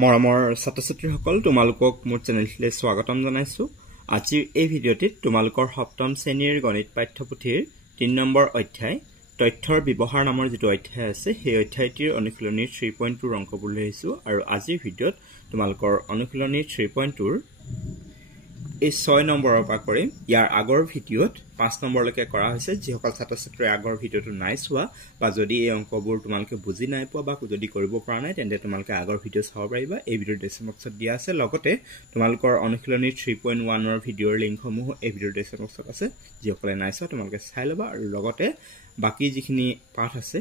মৰমৰ ছাত্ৰ-ছাত্ৰীসকল তোমালোকক মোৰ চেনেললৈ স্বাগতম জনাইছো। আজিৰ এই ভিডিঅ'টিত তোমালোকৰ সপ্তম শ্ৰেণীৰ গণিত পাঠ্যপুথিৰ ৩ নম্বৰ অধ্যায় তথ্যৰ ব্যৱহাৰ নামৰ যেটো অধ্যায় আছে সেই অধ্যায়টিৰ অনুশীলনীৰ 3.2 অংকবোৰ লৈ আহিছো আৰু আজিৰ ভিডিঅ'ত তোমালোকৰ অনুশীলনীৰ 3.2ৰ এই 6 নম্বৰৰ পৰা কৰিম। ইয়াৰ আগৰ ভিডিঅ'ত 5 নম্বৰলৈকে কৰা হৈছে। যিসকল ছাত্ৰ-ছাত্ৰীয়ে আগৰ ভিডিঅ'টো নাই চোৱা বা যদি এই অংকবোৰ তোমালোকে বুজি নাই পোৱা বা যদি কৰিব পৰা নাই তেন্তে তোমালোকে আগৰ ভিডিঅ' চাব পাৰিবা। এই ভিডিঅ'ৰ ডেসক্ৰিপচন বক্সত দিয়া আছে। লগতে তোমালোকৰ অনুশীলনীৰ 3.1ৰ ভিডিঅ'ৰ লিংকসমূহ এই ভিডিঅ'ৰ ডেসক্ৰিপচন বক্সত আছে। যিসকলে নাই চোৱা তোমালোকে চাই ল'বা আৰু লগতে বাকি যিখিনি পাঠ আছে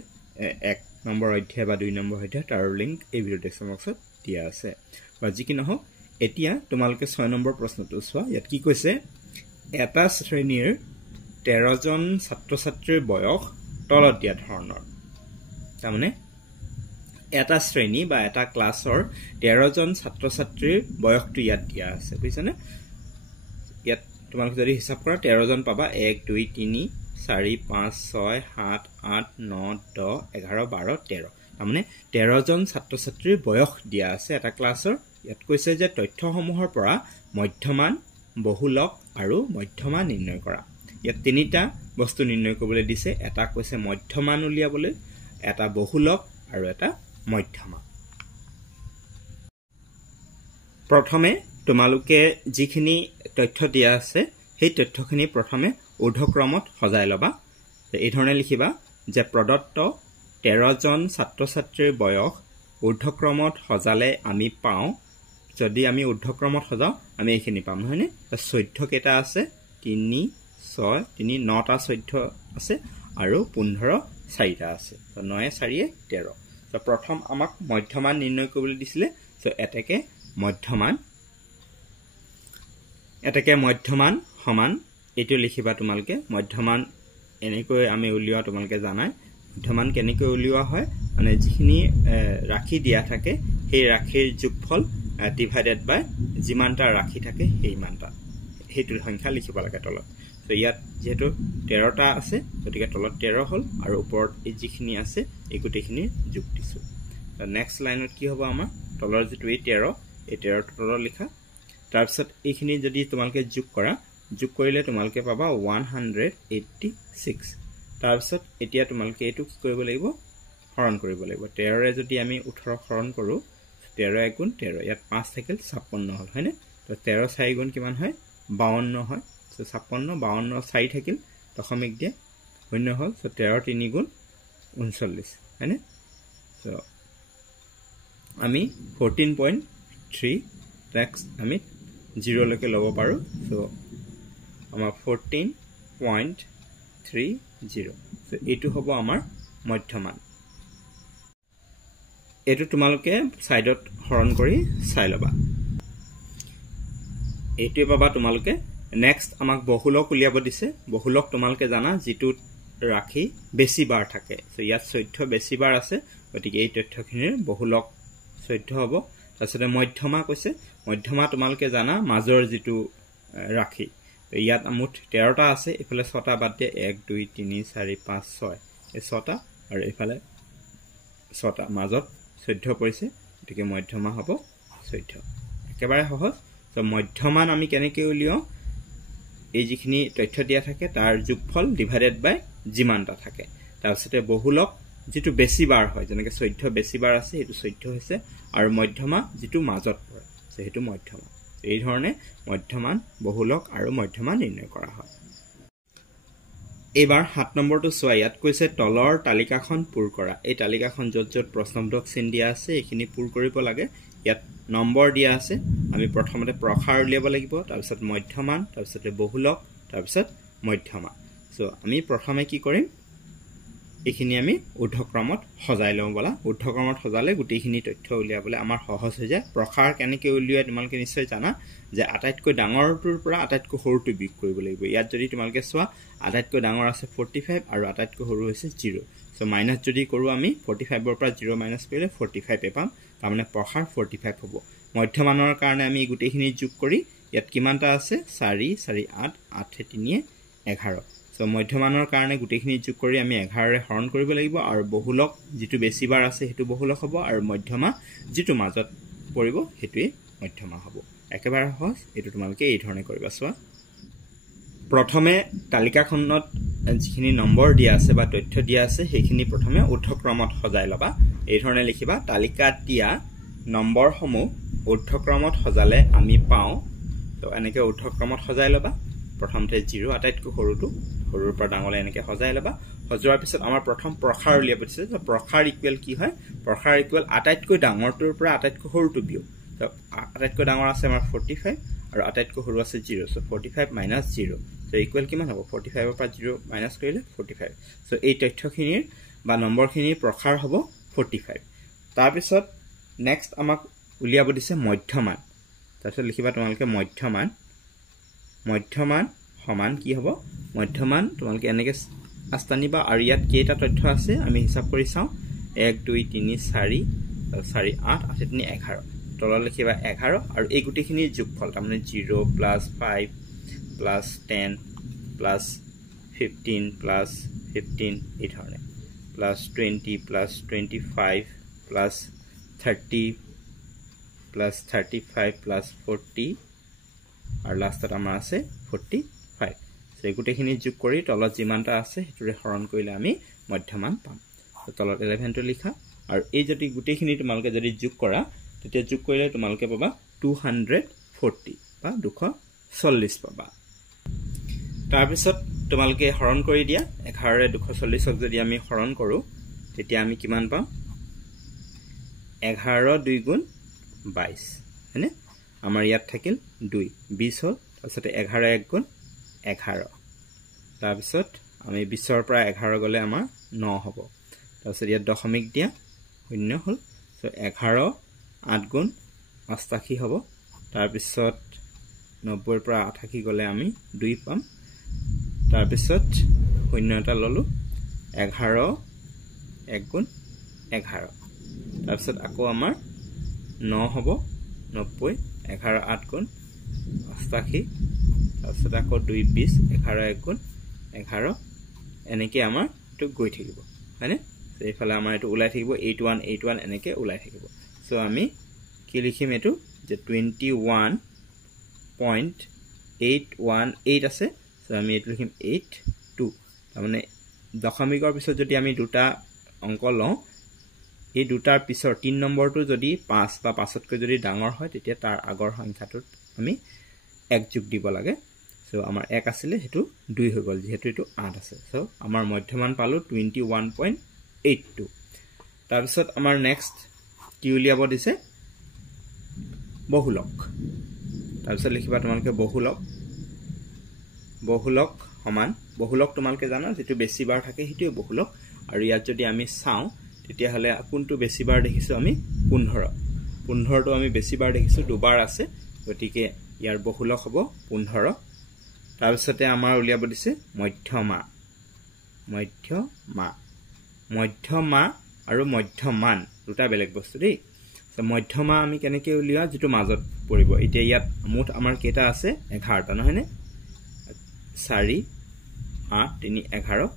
1 নম্বৰ অধ্যায় বা 2 নম্বৰ অধ্যায় তাৰ লিংক এই ভিডিঅ'ৰ ডেসক্ৰিপচন বক্সত দিয়া আছে। বা যি কি নহওক এতিয়া তোমালোকে 6 নম্বৰ প্ৰশ্নটো চোৱা। ইয়াত কি কৈছে, এটা শ্ৰেণীৰ 13 জন ছাত্ৰ-ছাত্ৰীৰ বয়স তলত দিয়া ধৰণৰ। তাৰমানে এটা শ্ৰেণী বা এটা ক্লাছৰ 13 জন ছাত্ৰ-ছাত্ৰীৰ বয়সটো ইয়াত দিয়া আছে, বুজিছানে? ইয়াত তোমালোকে যদি হিচাপ কৰা 13 জন পাবা। 1 2 3 4 5 6 7 8 9 10 11 12 13। তাৰমানে 13 জন ছাত্ৰ-ছাত্ৰীৰ বয়স দিয়া আছে এটা ক্লাছৰ। ইয়াত কৈছে যে তথ্যসমূহৰ পৰা মধ্যমান, বহুলক আৰু মধ্যমা নিৰ্ণয় কৰা। ইয়াত তিনিটা বস্তু নিৰ্ণয় কৰিবলৈ দিছে। এটা কৈছে মধ্যমান উলিয়াবলৈ, এটা বহুলক আৰু এটা মধ্যমা। প্ৰথমে তোমালোকে যিখিনি তথ্য দিয়া আছে সেই তথ্যখিনি প্ৰথমে ঊৰ্ধ্বক্ৰমত সজাই ল'বা। এই ধৰণে লিখিবা যে প্ৰদত্ত 13 জন ছাত্ৰ-ছাত্ৰীৰ বয়স ঊৰ্ধ্বক্ৰমত সজালে আমি পাওঁ। যদি আমি ঊৰ্ধ্বক্ৰমত সজাও আমি এইখিনি পাম, নহয়নে? 14 কেইটা আছে, 3 6 3 9টা 14 আছে আৰু 15 4টা আছে। 9 4 13। তো প্ৰথম আমাক মধ্যমান নিৰ্ণয় কৰিবলৈ দিছিলে। তো এটাকে মধ্যমান সমান এইটো লিখিবা তোমালোকে। মধ্যমান এনেকৈ আমি উলিওৱা তোমালোকে জানাই। মধ্যমান কেনেকৈ উলিওৱা হয় মানে যিখিনি ৰাশি দিয়া থাকে সেই ৰাশিৰ যোগফল ডিভাইডেড বাই যিমানটা ৰাশি থাকে সেইমানটা, সেইটো সংখ্যা লিখিব লাগে তলত। তো ইয়াত যেহেতু 13টা আছে গতিকে তলত 13 হ'ল আৰু ওপৰত এই যিখিনি আছে এই গোটেইখিনি যোগ দিছো। তো নেক্সট লাইনত কি হ'ব, আমাৰ তলৰ যেটো এই 13 এই 13টো তলত লিখা। তাৰপিছত এইখিনি যদি তোমালোকে যোগ কৰা, যোগ কৰিলে তোমালোকে পাবা 186। তাৰপিছত এতিয়া তোমালোকে এইটো কি কৰিব লাগিব, হৰণ কৰিব লাগিব। 13ৰে যদি আমি 18 হৰণ কৰোঁ 13 গুণ 13, ইয়াত 5 থাকিল 56 হ'ল, হয়নে? তো 13 4 গুণ কিমান হয়, 52 হয়। তো 56 52 4 থাকিল দশমিক দিয়ে 0 হ'ল। তো 13 3 গুণ 39, হয়নে? তো আমি 14.3 নেক্সট আমি 0লৈকে ল'ব পাৰোঁ। তো আমাৰ 14.30। তো এইটো হ'ব আমাৰ মধ্যমান। এইটো তোমালোকে সাইডত হৰণ কৰি চাই ল'বা। এইটোৱে পাবা তোমালোকে। নেক্সট আমাক বহুলক উলিয়াব দিছে। বহুলক তোমালোকে জানা যিটো ৰাশি বেছি বাৰ থাকে। তো ইয়াত 14 বেছি বাৰ আছে গতিকে এই তথ্যখিনিৰ বহুলক 14 হ'ব। তাৰপিছতে মধ্যমা কৈছে। মধ্যমা তোমালোকে জানা মাজৰ যিটো ৰাশি। তো ইয়াত মুঠ 13টা আছে, এইফালে 6টা বাদ দিয়ে 1 2 3 4 5 6 এই 6টা আৰু এইফালে 6টা, মাজত 14 পৰিছে গতিকে মধ্যমা হ'ব 14। একেবাৰে সহজ। তো মধ্যমান আমি কেনেকৈ উলিয়াও, এই যিখিনি তথ্য দিয়া থাকে তাৰ যোগফল ডিভাইডেড বাই যিমানটা থাকে। তাৰপিছতে বহুলক যিটো বেছি বাৰ হয়, যেনেকৈ 14 বেছি বাৰ আছে সেইটো 14 হৈছে, আৰু মধ্যমা যিটো মাজত পৰে সেইটো মধ্যমা। এই ধৰণে মধ্যমান, বহুলক আৰু মধ্যমা নিৰ্ণয় কৰা হয়। এইবাৰ 7 নম্বৰটো চোৱা। ইয়াত কৈছে তলৰ তালিকাখন পূৰ কৰা। এই তালিকাখন য'ত য'ত প্ৰশ্নবোধক চিন দিয়া আছে এইখিনি পূৰ কৰিব লাগে। ইয়াত নম্বৰ দিয়া আছে। আমি প্ৰথমতে প্ৰসাৰ উলিয়াব লাগিব, তাৰপিছত মধ্যমান, তাৰপিছতে বহুলক, তাৰপিছত মধ্যমা। সো আমি প্ৰথমে কি কৰিম, এইখিনি আমি ঊৰ্ধ্বক্ৰমত সজাই লওঁ বলা। ঊৰ্ধ্বক্ৰমত সজালে গোটেইখিনি তথ্য উলিয়াবলৈ আমাৰ সহজ হৈ যায়। প্ৰসাৰ কেনেকৈ উলিয়াই তোমালোকে নিশ্চয় জানা যে আটাইতকৈ ডাঙৰটোৰ পৰা আটাইতকৈ সৰুটো বিয়োগ কৰিব লাগিব। ইয়াত যদি তোমালোকে চোৱা আটাইতকৈ ডাঙৰ আছে 45 আৰু আটাইতকৈ সৰু হৈছে 0। সো মাইনাছ যদি কৰোঁ আমি 45ৰ পৰা 0 মাইনাছ কৰিলে 45 পাম। তাৰমানে প্ৰসাৰ 45 হ'ব। মধ্যমানৰ কাৰণে আমি গোটেইখিনি যোগ কৰি ইয়াত কিমানটা আছে 4 4 8 8 3 11। সো মধ্যমানৰ কাৰণে গোটেইখিনি যোগ কৰি আমি 11ৰে হৰণ কৰিব লাগিব আৰু বহুলক যিটো বেছি বাৰ আছে সেইটো বহুলক হ'ব আৰু মধ্যমা যিটো মাজত পৰিব হেতুই মধ্যমা হ'ব একেবাৰে সহজ এটো তোমালকে এই ধৰণে কৰিবা সোৱা প্ৰথমে তালিকাখনত যিখিনি নম্বৰ দিয়া আছে বা তথ্য দিয়া আছে সেইখিনি প্ৰথমে ঊৰ্ধ্বক্ৰমত সজাই লবা এই ধৰণে লিখিবা তালিকাত দিয়া নম্বৰসমূহ ঊৰ্ধ্বক্ৰমত সজালে আমি পাও তো এনেকে ঊৰ্ধ্বক্ৰমত সজাই লবা প্ৰথমতে 0 আটাইতকৈ সৰুটো সৰুৰ পৰা ডাঙৰলৈ এনেকে সজাই লবা সজোৱাৰ পিছত আমাৰ প্ৰথম প্ৰখাৰ উলিয়াব দিছে তো প্ৰখাৰ ইকুৱেল কি হয় প্ৰখাৰ ইকুৱেল আটাইতকৈ ডাঙৰটোৰ পৰা আটাইতকৈ সৰুটো বিয়োগ তো আটাইতকৈ ডাঙৰ আছে আমাৰ 45 আৰু আটাইতকৈ সৰু আছে 0 সো 45 - 0 সো ইকুৱেল কিমান হ'ব 45 ৰ পৰা 0 মাইনাস কৰিলে 45 সো এই তথ্যখিনিৰ বা নম্বৰখিনিৰ প্ৰখাৰ হ'ব 45 তাৰ পিছত নেক্সট আমাক উলিয়াব দিছে মধ্যমান তাৰপিছত লিখিবা তোমালকে মধ্যমান সমান কি হ'ব মধ্যমান তোমালকে এনেকে আস্তানিবা আৰু ইয়াত কেইটা তথ্য আছে আমি হিসাব কৰি চাও 1 2 3 4 4 8 8 3 11 তল লিখিবা 11 আৰু এই গুটিখিনিৰ যোগফল তাৰমানে 0 + 5 + 10 + 15 + 15 এই ধৰণে +20 + 25 + 30 + 35 + 40 আৰু লাষ্টত আমাৰ আছে 45 সেই গুটিখিনি যোগ কৰি তলত যিমানটা আছে হেতুৰে হৰণ কৰিলে আমি মধ্যমান পাম তলত 11 টো লিখা আৰু এই যদি গুটিখিনি তোমালকে যদি যোগ কৰা তেতিয়া যোগ কৰিলে তোমালকে পাবা 240 বা 240 পাবা তাৰ পিছত তোমালকে হৰণ কৰি দিয়া 11 ৰে 240 ক যদি আমি হৰণ কৰো তেতিয়া আমি কিমান পাম 11 2 গুণ 22 হয়নে আমাৰ ইয়াত থাকিল 2 20 হল তাৰপিছত 11 1 গুণ 11 তাৰ পিছত আমি 20 ৰ পৰা 11 গলে আমাৰ 9 হ'ব তাৰপিছত ইয়াত দশমিক দিয়া 0 হল সো 11 8 গুণ 88 হ'ব তাৰ পিছত 90 ৰ পৰা 88 গলে আমি 2 পাম তাৰ পিছত 0 এটা ললো 11 1 গুণ 11 তাৰ পিছত আকৌ আমাৰ 9 হ'ব 90 11 8 গুণ 88 তাৰপিছত আকৌ 2 20 11 1 গুণ 11 এনেকে আমাৰ এটো গৈ থাকিব হয়নে এইফালে আমাৰ এটো উলাই থাকিব 81 এনেকে উলাই থাকিব সো আমি কি লিখিম এটো যে 21.818 আছে সো আমি এটো লিখিম 82 তাৰমানে দশমিকৰ পিছত যদি আমি দুটা অংক লওঁ এই দুটাৰ পিছৰ 3 নম্বৰটো যদি 5 বা 5তকৈ যদি ডাঙৰ হয় তেতিয়া তাৰ আগৰ সংখ্যাটোত আমি 1 যোগ দিব লাগে সো আমাৰ 1 আছিল হেতু 2 হৈ গল যেহেতু এটো 8 আছে সো আমাৰ মধ্যমান পালো 21.82 তাৰ পিছত আমাৰ নেক্সট কি উলিয়াব দিছে বহুলক তাৰ পিছত লিখিবা তোমালকে বহুলক সমান বহুলক তোমালকে জানা যেটো বেছি বাৰ থাকে হেতুই বহুলক আৰু ইয়াত যদি আমি চাও তেতিয়া হলে কোনটো বেছি বাৰ দেখিছো আমি 15 টো আমি বেছি বাৰ দেখিছো দুবাৰ আছে গতিকে ইয়াৰ বহুলক হ'ব 15 তাৰ পিছতে আমাৰ উলিয়াব দিছে মধ্যমা আৰু মধ্যমান দুটা বেলেগ বস্তু দেই সো মধ্যমা আমি কেনেকৈ উলিয়া যেটো মাজত পৰিব এতিয়া ইয়াত মুঠ আমাৰ কেটা আছে 11টা নহয়নে 4 8 3 11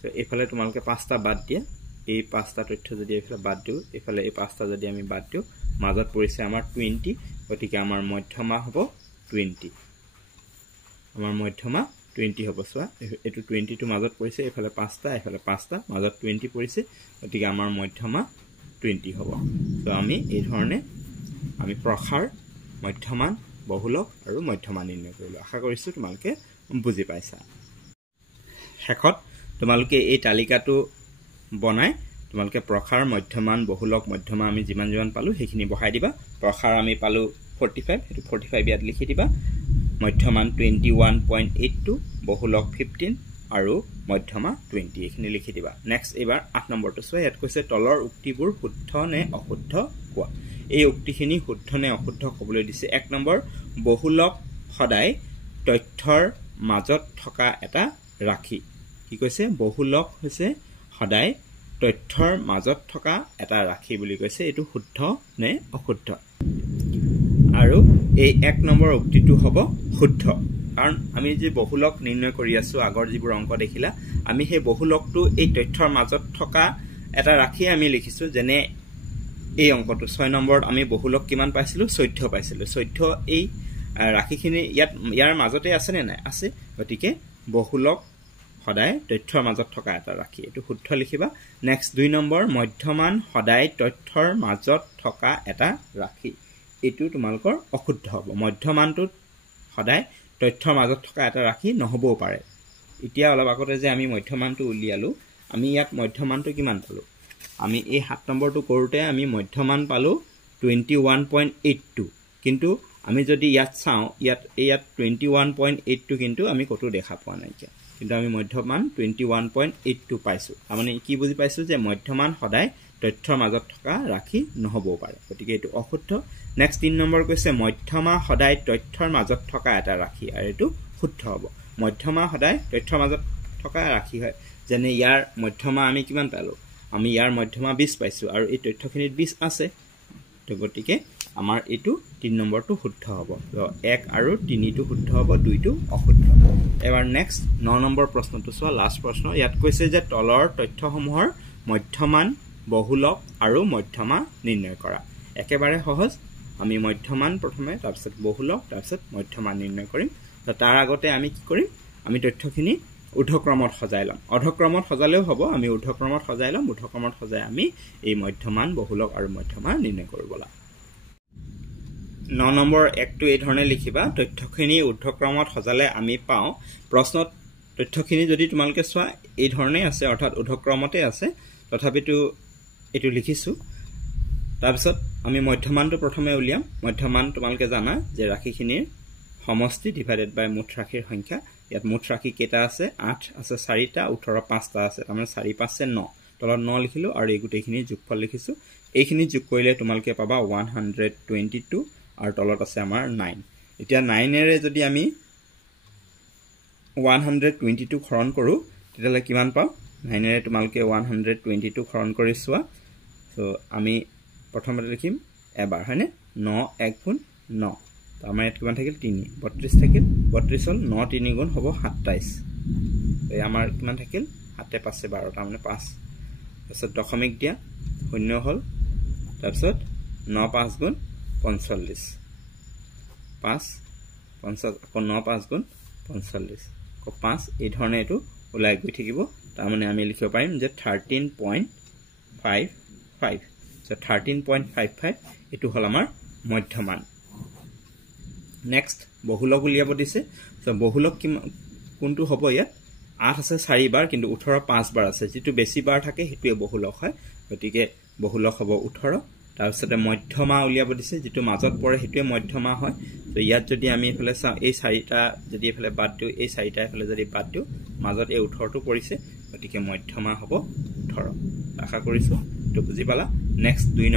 সো এফালে তোমালকে 5টা বাদ দিয়া এই 5টা তথ্য যদি এফালে বাদ দিও এফালে এই 5টা যদি আমি বাদ দিও মাজত পৰিছে আমাৰ 20 গতিকে আমাৰ মধ্যমা হ'ব 20 আমাৰ মধ্যমা 20 হ'ব সোৱা এটো 20 টো মাজত পৰিছে এফালে 5টা এফালে 5টা মাজত 20 পৰিছে গতিকে আমাৰ মধ্যমা 20 হ'ব সো আমি এই ধৰণে আমি প্ৰখাৰ মধ্যমান বহুলক আৰু মধ্যমা নিৰ্ণয় কৰিলো আশা কৰিছো তোমালকে বুজি পাইছা হেকত তোমালকে এই তালিকাটো বনাই তোমালকে প্ৰখাৰ মধ্যমান বহুলক মধ্যমা আমি যিমান পালো সেইখিনি বহাই দিবা প্ৰখাৰ আমি পালো 45 হেতু 45 ইয়াত লিখি দিবা মধ্যমান 21.82 বহুলক 15 আৰু মধ্যমা 20 এখিনি লিখি দিবা নেক্সট এবাৰ 8 নম্বৰটো সোৱা ইয়াত কৈছে তলৰ উক্তিবোৰ শুদ্ধ নে অশুদ্ধ কোৱা এই উক্তিখিনি শুদ্ধ নে অশুদ্ধ কবলৈ দিছে 1 নম্বৰ বহুলক সদায় তথ্যৰ মাজত থকা এটা ৰাখি কি কৈছে বহুলক হৈছে সদায় তথ্যৰ মাজত থকা এটা ৰাখি বুলি কৈছে এটো শুদ্ধ নে অশুদ্ধ আৰু এই 1 নম্বৰ উক্তিটো হ'ব শুদ্ধ কাৰণ আমি যে বহুলক নিৰ্ণয় কৰি আছো আগৰ যিবোৰ অংক দেখিলা আমি সেই বহুলকটো এই তথ্যৰ মাজত থকা এটা ৰাখি আমি লিখিছো যেনে এই অংকটো 6 নম্বৰত আমি বহুলক কিমান পাইছিলো 14 পাইছিলো 14 এই ৰাশিখিনি ইয়াৰ মাজতে আছে নে নাই আছে গতিকে বহুলক সদায় তথ্যৰ মাজত থকা এটা ৰাশি এটো শুদ্ধ লিখিবা নেক্সট 2 নম্বৰ মধ্যমান সদায় তথ্যৰ মাজত থকা এটা ৰাশি এটো তোমালকৰ অশুদ্ধ হ'ব মধ্যমানটো সদায় তথ্যৰ মাজত থকা এটা ৰাশি নহবও পাৰে এতিয়া অলপ আগতে যে আমি মধ্যমানটো উলিয়ালো আমি ইয়াত মধ্যমানটো কিমান পালো আমি এই 7 নম্বৰটো কৰোতে আমি মধ্যমান পালো 21.82 কিন্তু আমি যদি ইয়াত চাও ইয়াত 21.82 কিন্তু আমি কতো দেখা পোৱা নাই কিন্তু আমি মধ্যমান 21.82 পাইছো মানে কি বুজি পাইছো যে মধ্যমান সদায় তথ্যৰ মাজত থকা ৰাশি নহবও পাৰে গতিকে এটো অশুদ্ধ নেক্সট 3 নম্বৰ কৈছে মধ্যমা সদায় তথ্যৰ মাজত থকা এটা ৰাশি আৰু এটো শুদ্ধ হ'ব মধ্যমা সদায় তথ্যৰ মাজত থকা ৰাশি হয় যেনে ইয়াৰ মধ্যমা আমি কিমান পালো আমি ইয়াৰ মধ্যমা 20 পাইছো আৰু এই তথ্যখিনিত 20 আছে তো গতিকে আমাৰ এটো 3 নম্বৰটো শুদ্ধ হ'ব তো 1 আৰু 3 টো শুদ্ধ হ'ব 2 টো অশুদ্ধ এবাৰ নেক্সট 9 নম্বৰ প্ৰশ্নটো চোৱা লাষ্ট প্ৰশ্ন ইয়াত কৈছে যে তলৰ তথ্যসমূহৰ মধ্যমান বহুলক আৰু মধ্যমা নিৰ্ণয় কৰা একেবাৰে সহজ আমি মধ্যমান প্ৰথমে তাৰপিছত বহুলক তাৰপিছত মধ্যমা নিৰ্ণয় কৰিম তো তাৰ আগতে আমি কি কৰিম আমি তথ্যখিনি ঊৰ্ধ্বক্ৰমত সজাই লম অৰ্ধক্ৰমত সজালেও হ'ব আমি ঊৰ্ধ্বক্ৰমত সজাই লম ঊৰ্ধ্বক্ৰমত সজাই আমি এই মধ্যমান বহুলক আৰু মধ্যমা নিৰ্ণয় কৰিবলা 9 নম্বৰ একটো এই ধৰণে লিখিবা তথ্যখিনি ঊৰ্ধ্বক্ৰমত সজালে আমি পাও প্ৰশ্নত তথ্যখিনি যদি তোমালকে চোৱা এই ধৰণে আছে অৰ্থাৎ ঊৰ্ধ্বক্ৰমতে আছে তথাপিতো এটো লিখিছো তাৰপিছত আমি মধ্যমানটো প্ৰথমে উলিয়াম মধ্যমান তোমালকে জানা যে ৰাশিখিনিৰ সমষ্টি ডিভাইডেড বাই মুঠ ৰাশিৰ সংখ্যা ইয়াত মুঠ ৰাশি কেটা আছে 8 আছে 4টা 18 5টা আছে তাৰমানে 4 5 9 তলত 9 লিখিলো আৰু এই গুটেখিনি যোগফল লিখিছো এইখিনি যোগ কৰিলে তোমালকে পাবা 122 আৰু তলত আছে আমাৰ 9 এতিয়া 9 এৰে যদি আমি 122 খৰণ কৰো তেতিয়ালে কিমান পাম 9 এৰে তোমালকে 122 খৰণ কৰি চোৱা সো আমি প্ৰথমতে লিখিম এবাৰ হয়নে 9 1 গুণ 9 তো আমাৰ ইয়াত কিমান থাকিল 3 32 থাকিল 32 হল 9 3 গুণ হ'ব 27 এই আমাৰ কিমান থাকিল 7 5 12 তাৰ মানে 5 তাৰপিছত দশমিক দিয়া শূন্য হল তাৰপিছত 9 5 গুণ 45 5 50 আকৌ 9 5 গুণ 45 আকৌ 5 এই ধৰণে এটো ওলাই গৈ থাকিব তাৰ মানে আমি লিখিব পাৰিম যে 13.55 so 13.55 এটো হল আমাৰ মধ্যমান নেক্সট বহুলক উলিয়াব দিছে সো বহুলক কোনটো হ'ব ইয়াত 8 আছে 4 বাৰ কিন্তু 18 5 বাৰ আছে যেটো বেছি বাৰ থাকে হেতুৱে বহুলক হয় গতিকে বহুলক হ'ব 18 তাৰপিছতে মধ্যমা উলিয়াব দিছে যেটো মাজত পৰে হেতুৱে মধ্যমা হয় তো ইয়াত যদি আমি এফালে চাও এই 4টা যদি এফালে বাদ দিও এই 4টা এফালে যদি বাদ দিও মাজত এই 18 টো পৰিছে গতিকে মধ্যমা হ'ব 18 আশা কৰিছো তো বুজি পালা নেক্সট 2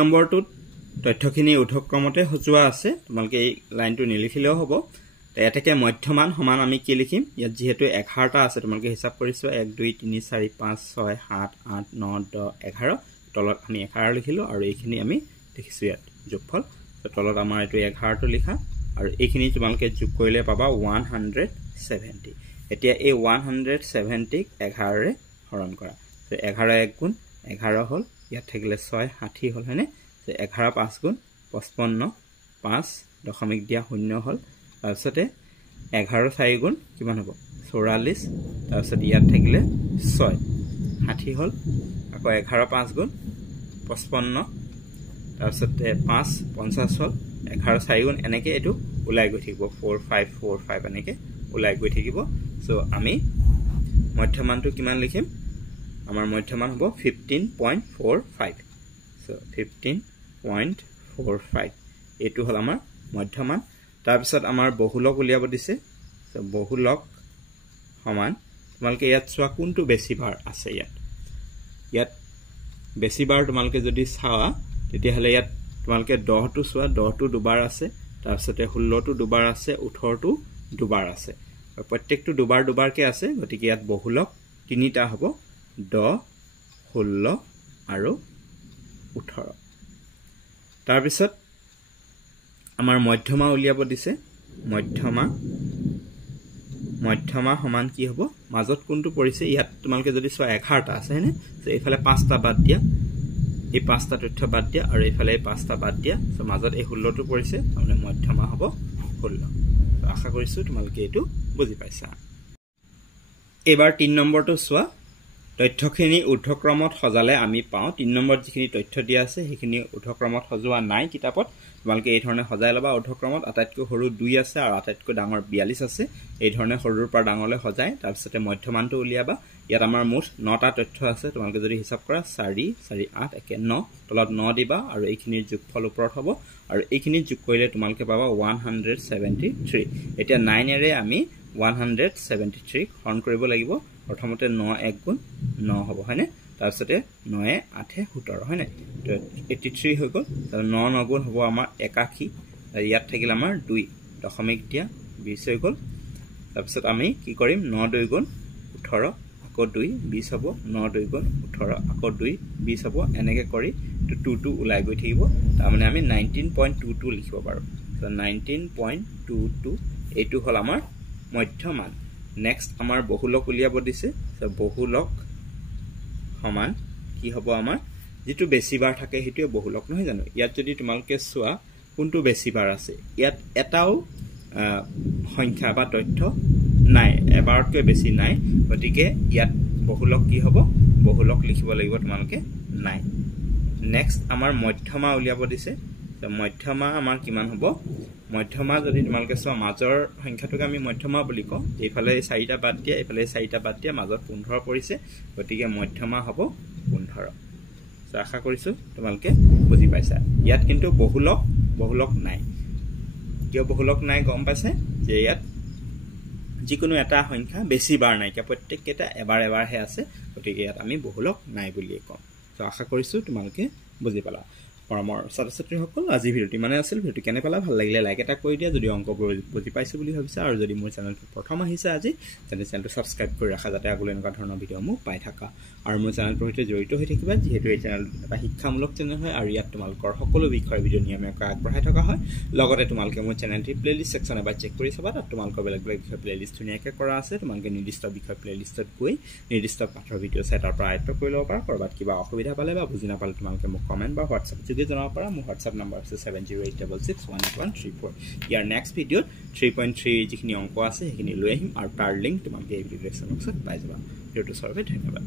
নম্বৰটো তথ্যখিনি ঊৰ্ধ্বক্ৰমতে সজোৱা আছে তোমালকে এই লাইনটো নিলিখিলেও হ'ব এটাকে মধ্যমান সমান আমি কি লিখিম ইয়াত যেহেতু 11টা আছে তোমালকে হিসাব কৰিছো 1 2 3 4 5 6 7 8 9 10 11 তলত আমি 11 লিখিলো আৰু এইখিনি আমি লিখিছো ইয়াত যোগফল তো তলত আমাৰ এটো 11 টো লিখা আৰু এইখিনি তোমালকে যোগ কৰিলে পাবা 170 এতিয়া এই 170 ক 11 ৰে হৰণ কৰা তো 11 1 গুণ 11 হল ইয়াত থাকিলে 6 60 হল হয়নে 11 5 গুণ 55 5 দশমিক দিয়া শূন্য হল তাৰপিছতে 11 4 গুণ কিমান হ'ব 44 তাৰপিছত ইয়াত থাকিলে 6 60 হল আকৌ 11 5 গুণ 55 তাৰপিছতে 5 50 হল 11 4 গুণ এনেকে এটো ওলাই গৈ থাকিব 4 5 4 5 এনেকে ওলাই গৈ থাকিব সো আমি মধ্যমানটো কিমান লিখিম আমাৰ মধ্যমান হ'ব 15.45 সো 15.45 এটো হল আমাৰ মধ্যমান তাৰপিছত আমাৰ বহুলক উলিয়াব দিছে সো বহুলক সমান তোমালকে ইয়াত চোৱা কোনটো বেছি বাৰ আছে ইয়াত বেছি বাৰ তোমালকে যদি চাওয়া তেতিয়া হলে ইয়াত তোমালকে 10 টো চোৱা 10 টো দুবাৰ আছে তাৰপিছতে 16 টো দুবাৰ আছে 18 টো দুবাৰ আছে প্ৰত্যেকটো দুবাৰ দুবাৰকে আছে গতিকে ইয়াত বহুলক তিনিটা হ'ব 10 16 আৰু 18 তাৰপিছত আমাৰ মধ্যমা উলিয়াব দিছে মধ্যমা মধ্যমা সমান কি হ'ব মাজত কোনটো পৰিছে ইয়াত তোমালকে যদি চোৱা 11টা আছে হেনে সো এফালে 5টা বাদ দিয়া এই 5টা তথ্য বাদ দিয়া আৰু এফালে 5টা বাদ দিয়া সো মাজত এই 16টো পৰিছে মানে মধ্যমা হ'ব 16 আশা কৰিছো তোমালকে এটো বুজি পাইছা এবাৰ 3 নম্বৰটো চোৱা তথ্যখিনি ঊৰ্ধ্বক্ৰমত সজালে আমি পাওঁ 3 নম্বৰত যিখিনি তথ্য দিয়া আছে সেইখিনি ঊৰ্ধ্বক্ৰমত সজোৱা নাই কিতাপত তোমালকে এই ধৰণে সজাই লবা ঊৰ্ধ্বক্ৰমত আটাইতকৈ সৰু 2 আছে আৰু আটাইতকৈ ডাঙৰ 42 আছে এই ধৰণে সৰুৰ পৰা ডাঙৰলে সজাই তাৰ পিছতে মধ্যমানটো উলিয়াবা ইয়াত আমাৰ মুঠ 9টা তথ্য আছে তোমালকে যদি হিচাপ কৰা 4 4 8 1 9 তলত 9 দিবা আৰু এইখিনিৰ যোগফল ওপৰত হ'ব আৰু এইখিনি যোগ কৰিলে তোমালকে পাবা 173 এতিয়া 9 এৰে আমি 173 হৰণ কৰিব লাগিব প্ৰথমতে 9 1 গুণ 9 হ'ব হয়নে তাৰ পিছতে 9 8 17 হয়নে 83 হৈ গ'ল তাৰ 9 9 গুণ হ'ব আমাৰ 81 আৰু ইয়াত থাকিল আমাৰ 2 দশমিক দিয়া 20 হৈ গ'ল তাৰ পিছত আমি কি কৰিম 9 2 গুণ 18 আকৌ 2 20 হ'ব 9 2 গুণ 18 আকৌ 2 20 হ'ব এনেকৈ কৰি 2 ওলাই গৈ থাকিব তাৰ মানে আমি 19.22 লিখিব পাৰো সো 19.22 এইটো হল আমাৰ মধ্যমান নেক্সট আমাৰ বহুলক উলিয়াব দিছে সো বহুলক সমান কি হ'ব আমাৰ যেটো বেছি বাৰ থাকে হেতুৱে বহুলক নহয় জানো ইয়াত যদি তোমালকে চোৱা কোনটো বেছি বাৰ আছে ইয়াত এটাও সংখ্যা বা তথ্য নাই এবাৰতকৈ বেছি নাই গতিকে ইয়াত বহুলক কি হ'ব বহুলক লিখিব লাগিব তোমালকে নাই নেক্সট আমাৰ মধ্যমা উলিয়াব দিছে তো মধ্যমা আমাৰ কিমান হ'ব মধ্যমা যদি তোমালকে চোৱা মাজৰ সংখ্যাটোক আমি মধ্যমা বুলি কওঁ এইফালে 4টা বাদ দিয়া এইফালে 4টা বাদ দিয়া মাজত 15 পৰিছে গতিকে মধ্যমা হ'ব 15 সো আশা কৰিছো তোমালকে বুজি পাইছা ইয়াত কিন্তু বহুলক নাই কিয় বহুলক নাই গম পাইছে যে ইয়াত যিকোনো এটা সংখ্যা বেছি বাৰ নাই কি প্ৰত্যেকটা এবাৰ হে আছে গতিকে ইয়াত আমি বহুলক নাই বুলি কওঁ সো আশা কৰিছো তোমালকে বুজি পালা পৰমৰ ছাত্ৰ-ছাত্ৰীসকল আজি ভিডিওটি মানে আছিল ভিডিওটি কেনে পালা ভাল লাগিলে লাইক এটা কৰি দিয়া যদি অংক বুজি পাইছো বুলি ভাবিছা আৰু যদি মোৰ চেনেলটো প্ৰথম আহিছে আজি তেনে চেনেলটো সাবস্ক্ৰাইব কৰি ৰাখা যাতে আগলৈ এনেকুৱা ধৰণৰ ভিডিও মোক পাই থাকা আৰু মোৰ চেনেলটোৰ সৈতে জড়িত হৈ থাকিবা যেহেতু এই চেনেল এটা শিক্ষামূলক চেনেল হয় আৰু ইয়াত তোমালকৰ সকলো বিষয়ৰ ভিডিও নিয়মীয়াকৈ আগবঢ়াই থকা হয় লগতে তোমালকে মোৰ চেনেলটি প্লেলিষ্ট সেকশন এবাৰ চেক কৰি চাবা তাত তোমালকৰ বেলেগ বিষয় প্লেলিষ্ট ধুনীয়াকৈ কৰা আছে তোমালকে নিৰ্দিষ্ট বিষয় প্লেলিষ্টত গৈ নিৰ্দিষ্ট পাঠৰ ভিডিও চাই তাৰ পৰা আয়ত্ব কৰি ল'ব পাৰা কৰবাত কিবা অসুবিধা পালে বা বুজি নাপালে তোমালকে মোক কমেন্ট বা হোৱাটছআপ যোগে জনাব পাৰা মোৰ হোৱাটছআপ নম্বৰ আছে 7086618134 ইয়াৰ নেক্সট ভিডিওত 3.3 যিখিনি অংক আছে সেইখিনি লৈ আহিম আৰু তাৰ লিংক তোমালকে এই ভিডিও ডেসক্ৰিপচনত পাই যাবা ভিডিওটো চাবলৈ ধন্যবাদ